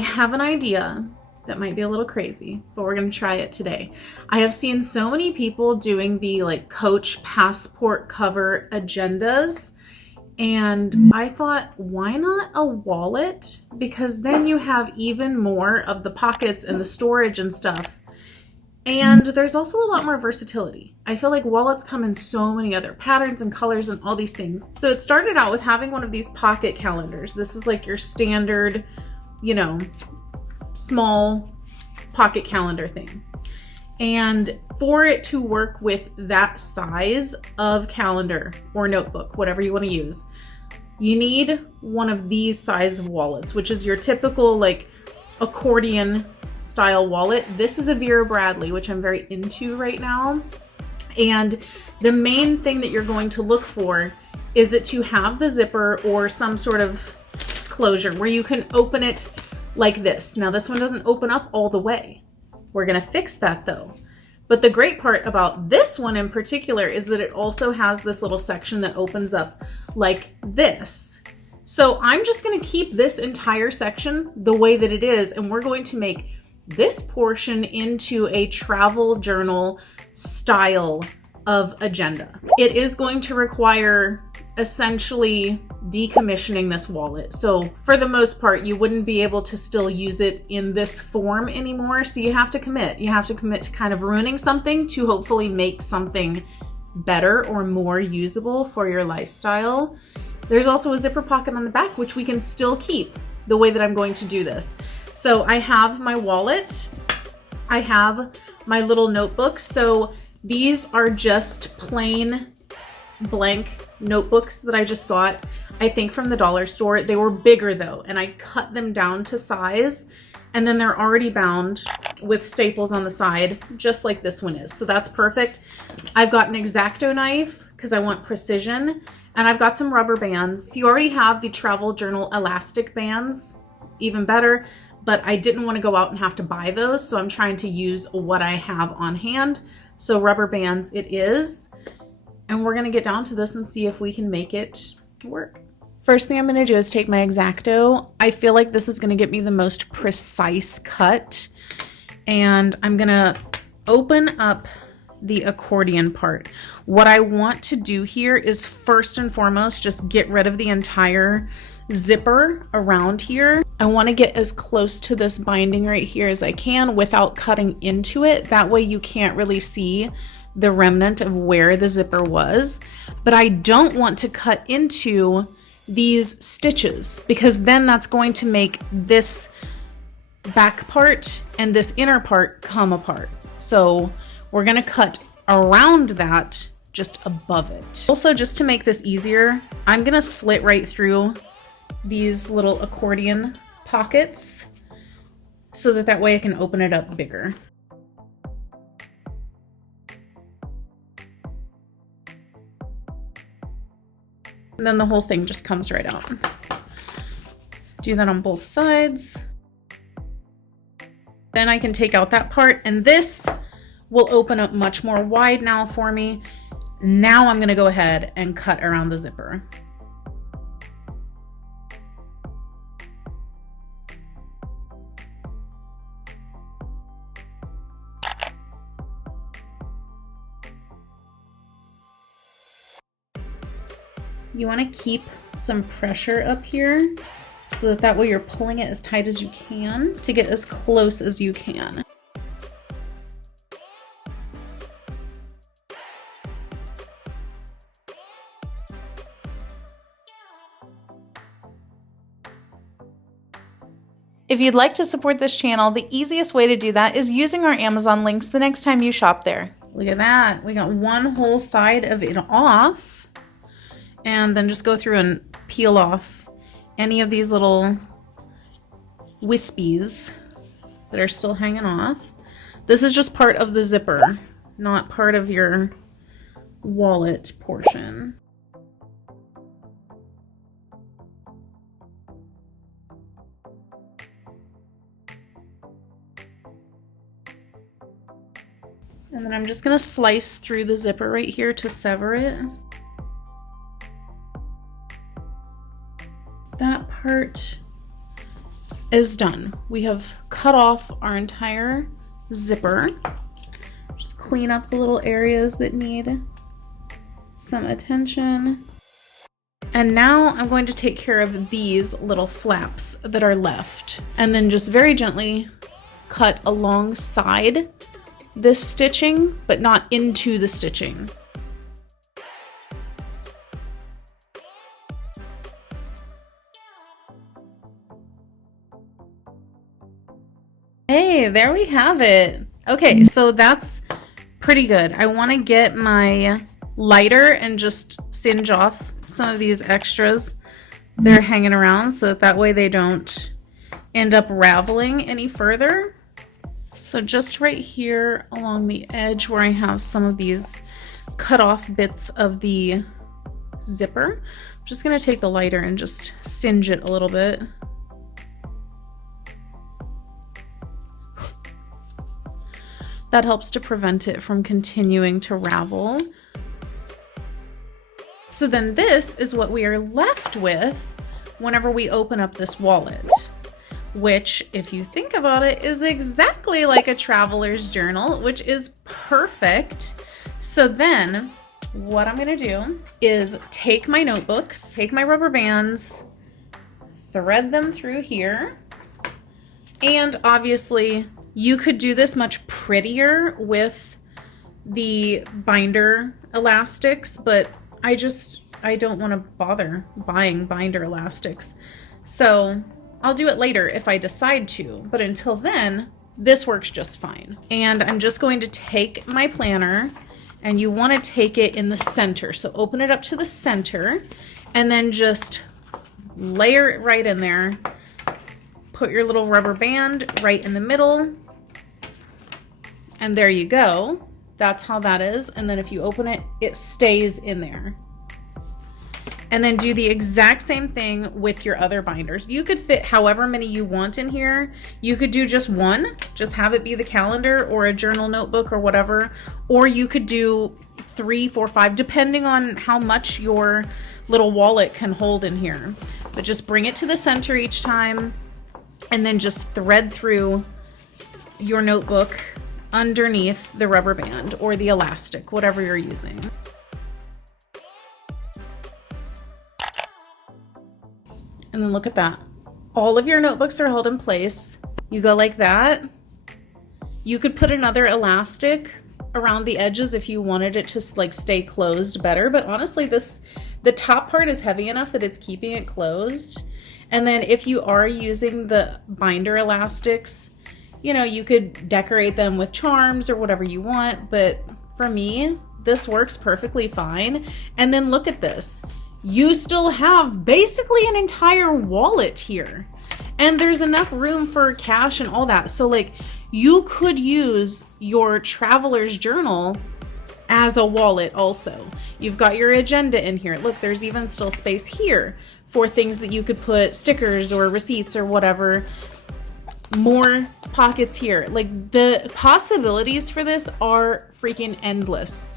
have an idea that might be a little crazy, but we're going to try it today. I have seen so many people doing the like Coach passport cover agendas, and I thought, why not a wallet? Because then you have even more of the pockets and the storage and stuff. And there's also a lot more versatility. I feel like wallets come in so many other patterns and colors and all these things. So it started out with having one of these pocket calendars. This is like your standard, you know, small pocket calendar thing. And for it to work with that size of calendar or notebook, whatever you want to use, you need one of these size of wallets, which is your typical like accordion style wallet. This is a Vera Bradley, which I'm very into right now. And the main thing that you're going to look for is it to have the zipper or some sort of closure where you can open it like this. Now this one doesn't open up all the way. We're going to fix that though. But the great part about this one in particular is that it also has this little section that opens up like this. So I'm just going to keep this entire section the way that it is, and we're going to make this portion into a travel journal style of agenda. It is going to require essentially decommissioning this wallet. So for the most part, you wouldn't be able to still use it in this form anymore. So you have to commit. You have to commit to kind of ruining something to hopefully make something better or more usable for your lifestyle. There's also a zipper pocket on the back, which we can still keep the way that I'm going to do this. So I have my wallet, I have my little notebooks. So these are just plain blank notebooks that I just got, I think from the dollar store. They were bigger though, and I cut them down to size, and then they're already bound with staples on the side, just like this one is. So that's perfect. I've got an X-Acto knife because I want precision, and I've got some rubber bands. If you already have the travel journal elastic bands, even better, but I didn't want to go out and have to buy those, so I'm trying to use what I have on hand. So rubber bands it is, and we're gonna get down to this and see if we can make it work. First thing I'm gonna do is take my X-Acto. I feel like this is gonna get me the most precise cut, and I'm gonna open up the accordion part. What I want to do here is first and foremost just get rid of the entire zipper around here. I want to get as close to this binding right here as I can without cutting into it. That way you can't really see the remnant of where the zipper was. But I don't want to cut into these stitches, because then that's going to make this back part and this inner part come apart. So we're going to cut around that, just above it. Also, just to make this easier, I'm going to slit right through these little accordion pockets so that way I can open it up bigger. And then the whole thing just comes right out. Do that on both sides. Then I can take out that part, and this will open up much more wide now for me. Now I'm gonna go ahead and cut around the zipper. You want to keep some pressure up here so that way you're pulling it as tight as you can to get as close as you can. If you'd like to support this channel, the easiest way to do that is using our Amazon links the next time you shop there. Look at that. We got one whole side of it off. And then just go through and peel off any of these little wispies that are still hanging off. This is just part of the zipper, not part of your wallet portion. And then I'm just gonna slice through the zipper right here to sever it. That part is done. We have cut off our entire zipper. Just clean up the little areas that need some attention. And now I'm going to take care of these little flaps that are left, and then just very gently cut alongside this stitching, but not into the stitching. Hey, there we have it. Okay, so that's pretty good. I want to get my lighter and just singe off some of these extras that are hanging around so that way they don't end up raveling any further. So just right here along the edge where I have some of these cut off bits of the zipper, I'm just going to take the lighter and just singe it a little bit. That helps to prevent it from continuing to ravel. So then this is what we are left with whenever we open up this wallet, which, if you think about it, is exactly like a traveler's journal, which is perfect. So then what I'm gonna do is take my notebooks, take my rubber bands, thread them through here, and obviously you could do this much prettier with the binder elastics, but I don't want to bother buying binder elastics. So I'll do it later if I decide to, but until then, this works just fine. And I'm just going to take my planner, and you want to take it in the center. So open it up to the center and then just layer it right in there. Put your little rubber band right in the middle. And there you go. That's how that is. And then if you open it, it stays in there. And then do the exact same thing with your other binders. You could fit however many you want in here. You could do just one, just have it be the calendar or a journal notebook or whatever. Or you could do 3, 4, 5, depending on how much your little wallet can hold in here. But just bring it to the center each time and then just thread through your notebook underneath the rubber band or the elastic, whatever you're using. And then look at that. All of your notebooks are held in place. You go like that. You could put another elastic around the edges if you wanted it to like stay closed better, but honestly the top part is heavy enough that it's keeping it closed. And then if you are using the binder elastics, you know, you could decorate them with charms or whatever you want, but for me, this works perfectly fine. And then look at this. You still have basically an entire wallet here, and there's enough room for cash and all that. So like you could use your traveler's journal as a wallet also. You've got your agenda in here. Look, there's even still space here for things that you could put stickers or receipts or whatever. More pockets here. Like the possibilities for this are freaking endless.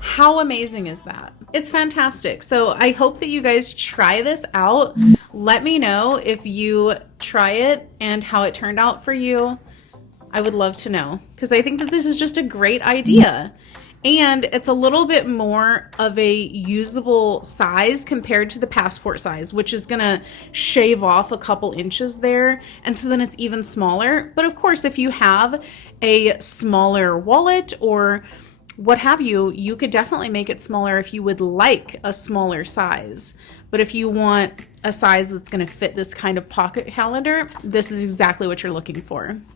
How amazing is that? It's fantastic. So I hope that you guys try this out. Let me know if you try it and how it turned out for you. I would love to know, because I think that this is just a great idea. And it's a little bit more of a usable size compared to the passport size, which is gonna shave off a couple inches there. And so then it's even smaller. But of course, if you have a smaller wallet or what have you, you could definitely make it smaller if you would like a smaller size. But if you want a size that's gonna fit this kind of pocket calendar, this is exactly what you're looking for.